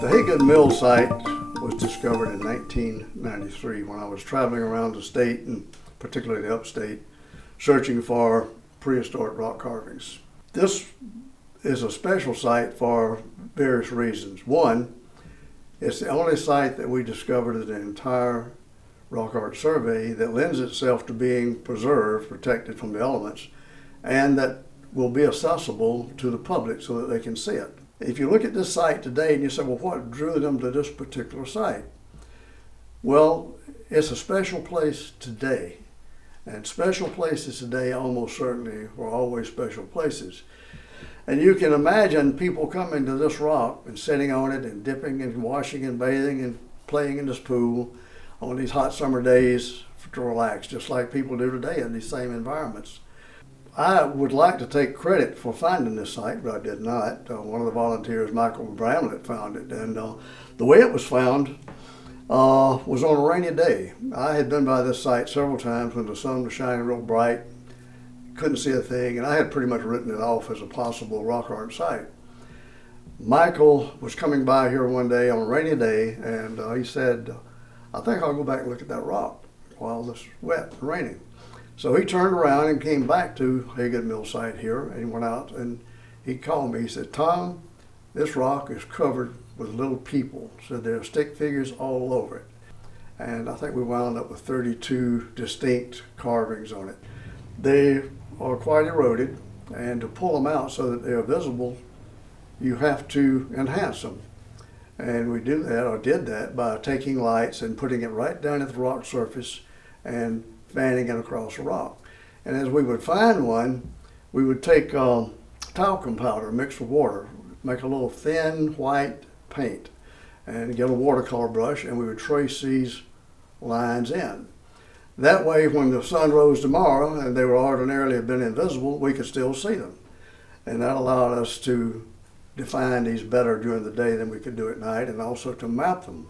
The Hagood Mill site was discovered in 1993 when I was traveling around the state, and particularly the upstate, searching for prehistoric rock carvings. This is a special site for various reasons. One, it's the only site that we discovered in the entire rock art survey that lends itself to being preserved, protected from the elements, and that will be accessible to the public so that they can see it. If you look at this site today and you say, well, what drew them to this particular site? Well, it's a special place today. And special places today almost certainly were always special places. And you can imagine people coming to this rock and sitting on it and dipping and washing and bathing and playing in this pool on these hot summer days to relax, just like people do today in these same environments. I would like to take credit for finding this site, but I did not. One of the volunteers, Michael Bramlett, found it. And the way it was found was on a rainy day. I had been by this site several times when the sun was shining real bright, couldn't see a thing, and I had pretty much written it off as a possible rock art site. Michael was coming by here one day on a rainy day, and he said, I think I'll go back and look at that rock while it's wet and raining. So he turned around and came back to Hagood Mill site here, and he went out and he called me. He said, Tom, this rock is covered with little people. So there are stick figures all over it. And I think we wound up with 32 distinct carvings on it. They are quite eroded, and to pull them out so that they are visible, you have to enhance them. And we do that, or did that, by taking lights and putting it right down at the rock surface and fanning it across the rock. And as we would find one, we would take talcum powder mixed with water, make a little thin white paint, and get a watercolor brush, and we would trace these lines in. That way, when the sun rose tomorrow and they would ordinarily have been invisible, we could still see them. And that allowed us to define these better during the day than we could do at night, and also to map them.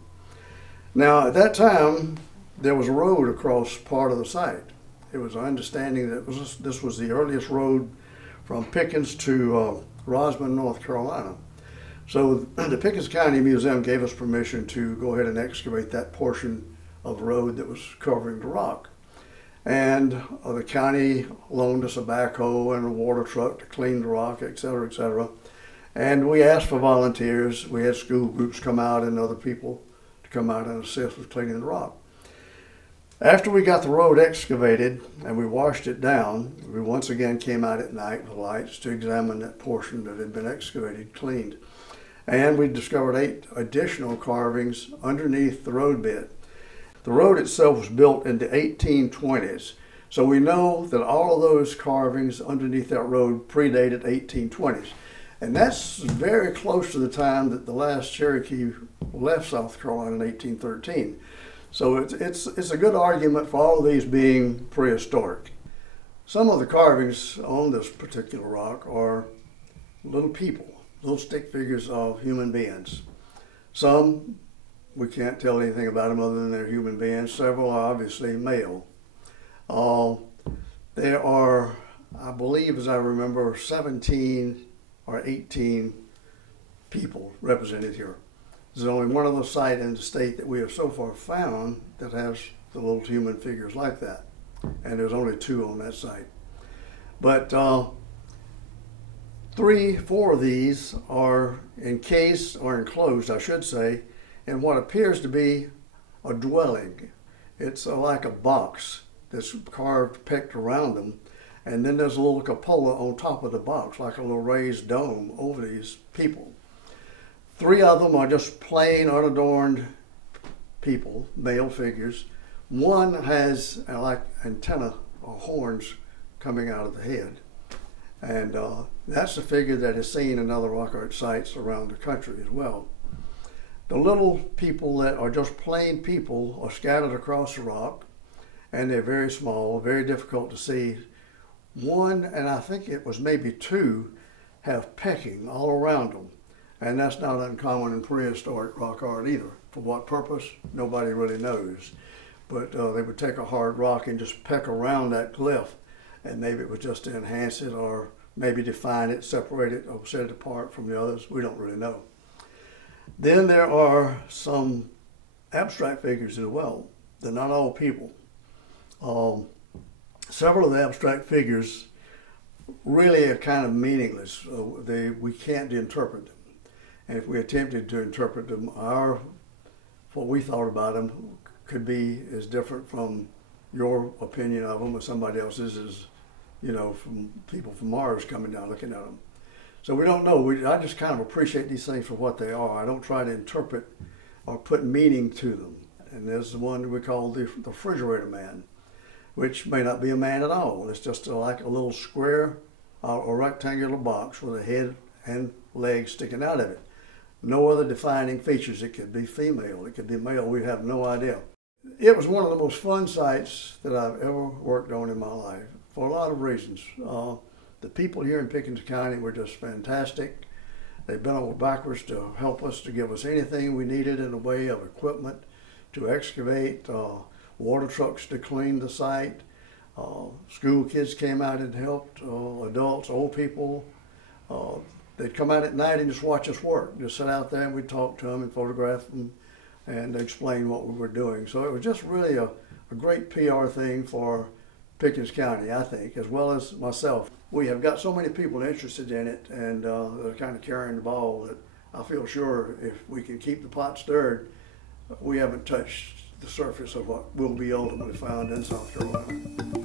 Now, at that time, there was a road across part of the site. It was our understanding that this was the earliest road from Pickens to Rosman, North Carolina. So the Pickens County Museum gave us permission to go ahead and excavate that portion of the road that was covering the rock. And the county loaned us a backhoe and a water truck to clean the rock, et cetera, et cetera. And we asked for volunteers. We had school groups come out and other people to come out and assist with cleaning the rock. After we got the road excavated and we washed it down, we once again came out at night with lights to examine that portion that had been excavated, cleaned. And we discovered 8 additional carvings underneath the road bed. The road itself was built in the 1820s, so we know that all of those carvings underneath that road predated 1820s. And that's very close to the time that the last Cherokee left South Carolina in 1813. So it's a good argument for all of these being prehistoric. Some of the carvings on this particular rock are little people, little stick figures of human beings. Some, we can't tell anything about them other than they're human beings. Several are obviously male. There are, I believe, as I remember, 17 or 18 people represented here. There's only one other site in the state that we have so far found that has the little human figures like that. And there's only 2 on that site. But 3, 4 of these are encased or enclosed, I should say, in what appears to be a dwelling. It's like a box that's carved, pecked around them. And then there's a little cupola on top of the box, like a little raised dome over these people. 3 of them are just plain, unadorned people, male figures. One has like antenna or horns coming out of the head. And that's the figure that is seen in other rock art sites around the country as well. The little people that are just plain people are scattered across the rock, and they're very small, very difficult to see. One, and I think it was maybe 2, have pecking all around them. And that's not uncommon in prehistoric rock art either. For what purpose, nobody really knows. But they would take a hard rock and just peck around that glyph, and maybe it was just to enhance it or maybe define it, separate it, or set it apart from the others. We don't really know. Then there are some abstract figures as well. They're not all people. Several of the abstract figures really are kind of meaningless. We can't interpret them. And if we attempted to interpret them, what we thought about them could be as different from your opinion of them or somebody else's as, from people from Mars coming down looking at them. So we don't know. I just kind of appreciate these things for what they are. I don't try to interpret or put meaning to them. And there's the one we call the refrigerator man, which may not be a man at all. It's just like a little square or rectangular box with a head and legs sticking out of it. No other defining features. It could be female, it could be male, we have no idea. It was one of the most fun sites that I've ever worked on in my life for a lot of reasons. The people here in Pickens County were just fantastic. They bent over backwards to help us, to give us anything we needed in the way of equipment to excavate, water trucks to clean the site. School kids came out and helped, adults, old people. They'd come out at night and just watch us work. Just sit out there and we'd talk to them and photograph them and explain what we were doing. So it was just really a great PR thing for Pickens County, I think, as well as myself. We have got so many people interested in it, and they're kind of carrying the ball, that I feel sure if we can keep the pot stirred, we haven't touched the surface of what will be ultimately found in South Carolina.